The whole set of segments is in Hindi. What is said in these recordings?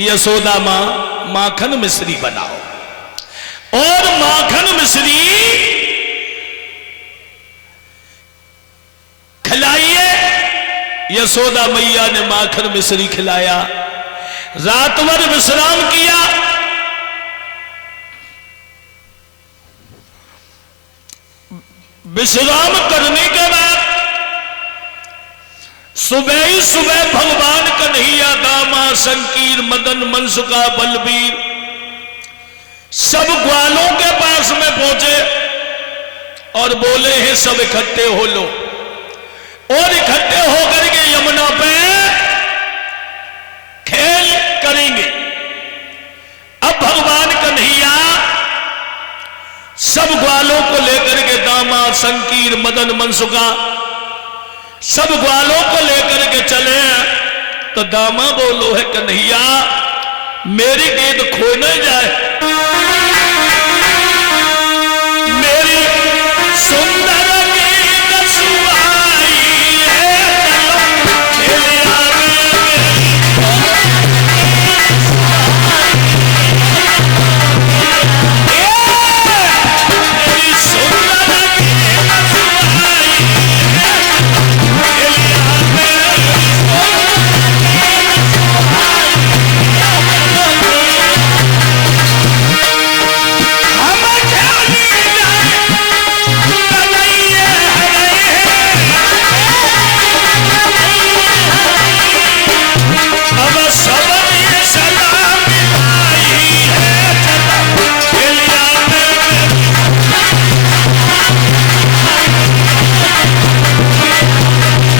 यशोदा मां माखन मिश्री बनाओ और माखन मिश्री खिलाइए। यशोदा मैया ने माखन मिश्री खिलाया, रात भर विश्राम किया। विश्राम करने के बाद सुबह ही सुबह भगवान कन्हैया, दामा, संकीर, मदन, मनसुका, बलबीर सब ग्वालों के पास में पहुंचे और बोले हैं सब इकट्ठे हो लो। और इकट्ठे होकर के यमुना पे खेल करेंगे। अब भगवान कन्हैया सब ग्वालों को लेकर के, दामा, संकीर, मदन, मनसुका सब ग्वालों को लेकर के चले। तो दामा बोलो है कन्हैया मेरी गेंद खो न जाए, मेरी सुंदर गेंद सुहाई है,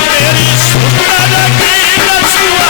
मेरी सुंदर गेंद सुहाई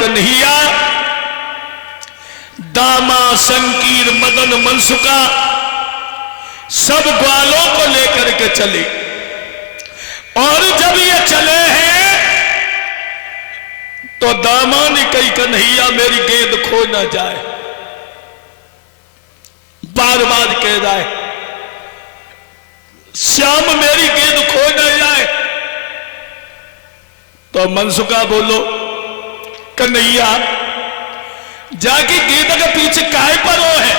कन्हैया, दामा, संकीर, मदन, मनसुका सब ग्वालों को लेकर के चले। और जब ये चले हैं तो दामा ने कही कन्हैया मेरी गेंद खो ना जाए, बार बार कह रहा है श्याम मेरी गेंद खो ना जाए। तो मनसुका बोलो कन्हैया जाके गेंद के पीछे काहे पर वो है,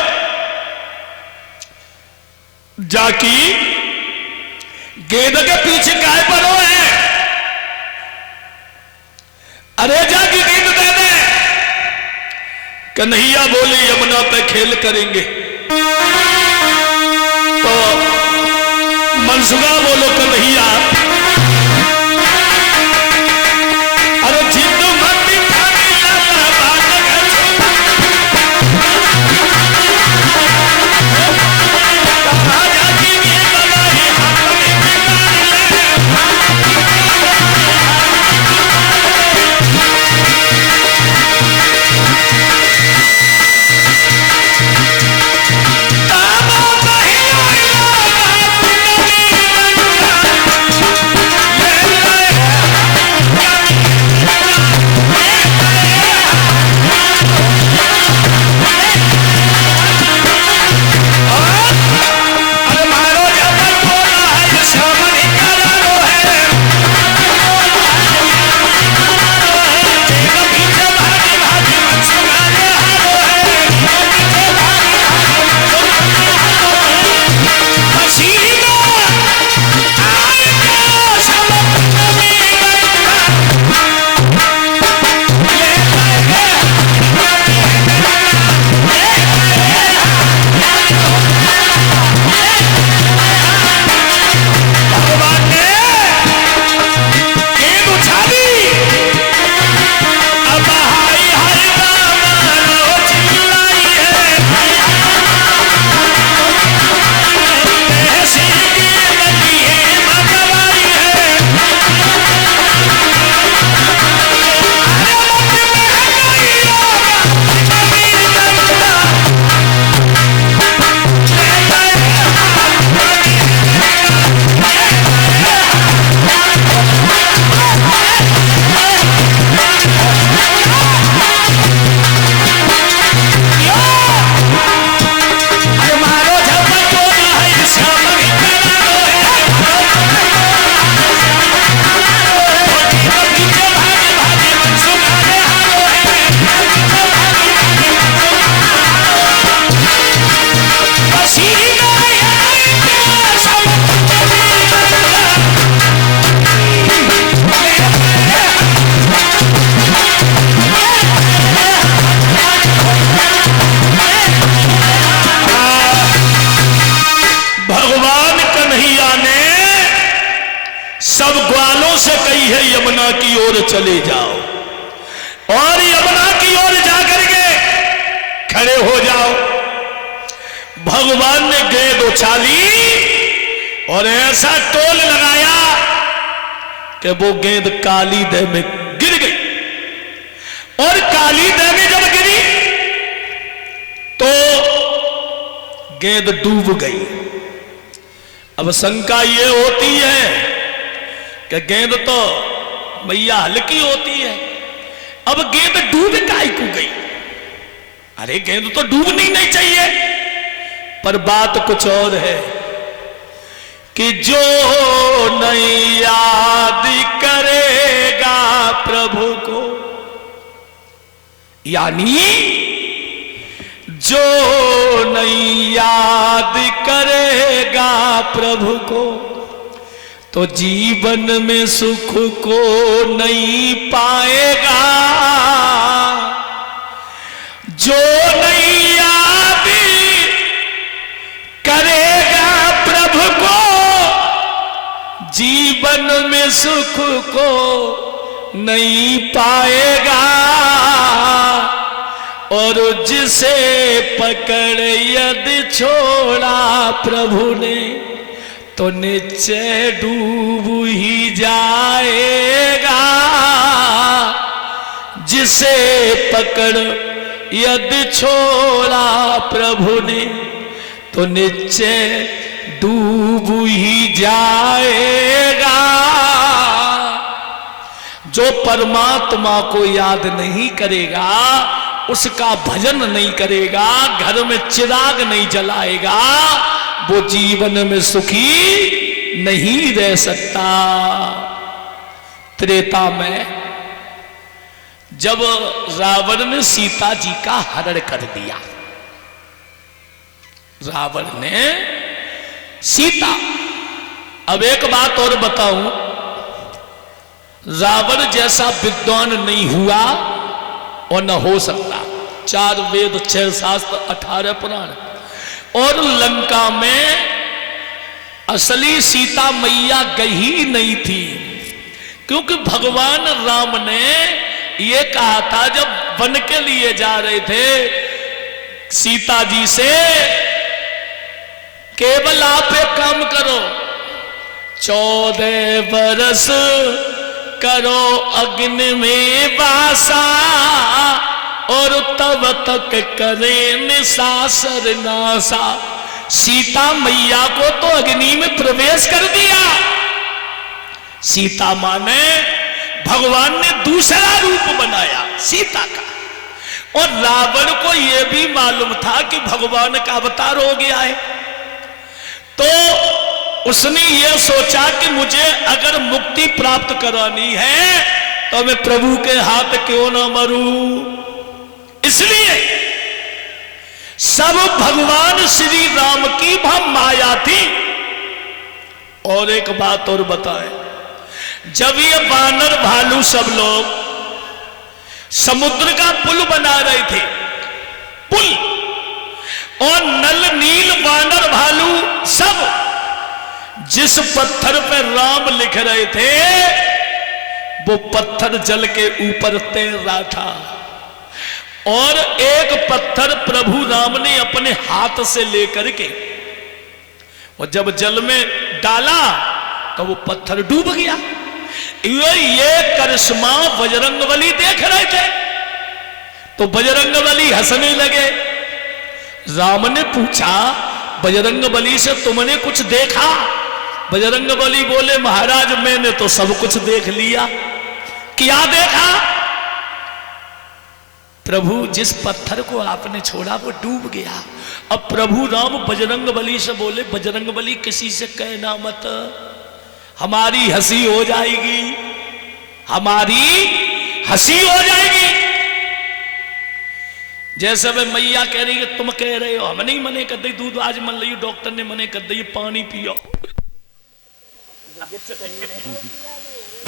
जाकी गेंद के पीछे काहे पर वो है, अरे जाके गेंद दे दे। कन्हैया बोले यमुना पे खेल करेंगे। तो मनसुका बोलो कन्हैया की ओर चले जाओ और यमुना की ओर जाकर के खड़े हो जाओ। भगवान ने गेंद उछाली और ऐसा टोल लगाया कि वो गेंद काली दह में गिर गई। और काली दह में जब गिरी तो गेंद डूब गई। अब शंका ये होती है कि गेंद तो मैया हल्की होती है, अब गेंद डूब काहे को गई? अरे गेंद तो डूबनी नहीं चाहिए। पर बात कुछ और है कि जो नहीं याद करेगा प्रभु को, यानी जो नहीं याद करेगा प्रभु को तो जीवन में सुख को नहीं पाएगा। जो नहीं याद करेगा प्रभु को जीवन में सुख को नहीं पाएगा। और जिसे पकड़ यदि छोड़ा प्रभु ने तो नीचे डूब ही जाएगा। जिसे पकड़ यदि छोड़ा प्रभु ने तो नीचे डूब ही जाएगा। जो परमात्मा को याद नहीं करेगा, उसका भजन नहीं करेगा, घर में चिराग नहीं जलाएगा, वो जीवन में सुखी नहीं रह सकता। त्रेता में जब रावण ने सीता जी का हरण कर दिया, रावण ने सीता, अब एक बात और बताऊं, रावण जैसा विद्वान नहीं हुआ और न हो सकता। 4 वेद 6 शास्त्र 18 पुराण, और लंका में असली सीता मैया गई नहीं थी, क्योंकि भगवान राम ने ये कहा था जब वन के लिए जा रहे थे सीता जी से, केवल आप एक काम करो, 14 बरस करो अग्नि में वासा और तब तक करे निशासर नासा। सीता मैया को तो अग्नि में प्रवेश कर दिया। सीता मां ने, भगवान ने दूसरा रूप बनाया सीता का, और रावण को यह भी मालूम था कि भगवान का अवतार हो गया है, तो उसने यह सोचा कि मुझे अगर मुक्ति प्राप्त करानी है तो मैं प्रभु के हाथ क्यों ना मरूं। इसलिए सब भगवान श्री राम की माया थी। और एक बात और बताए, जब ये वानर भालू सब लोग समुद्र का पुल बना रहे थे, पुल, और नल नील वानर भालू सब जिस पत्थर पर राम लिख रहे थे वो पत्थर जल के ऊपर तैर रहा था, और एक पत्थर प्रभु राम ने अपने हाथ से लेकर के और जब जल में डाला तो वो पत्थर डूब गया। ये करिश्मा बजरंगबली देख रहे थे, तो बजरंगबली हंसने लगे। राम ने पूछा बजरंगबली से, तुमने कुछ देखा? बजरंगबली बोले, महाराज मैंने तो सब कुछ देख लिया। क्या देखा? प्रभु जिस पत्थर को आपने छोड़ा वो डूब गया। अब प्रभु राम बजरंगबली से बोले, बजरंगबली किसी से कहना मत, हमारी हंसी हो जाएगी, हमारी हंसी हो जाएगी। जैसे वे मैया कह रही है तुम कह रहे हो, हम नहीं मने कर दी, दूध आज मन लियो, डॉक्टर ने मने कर दी, पानी पियो।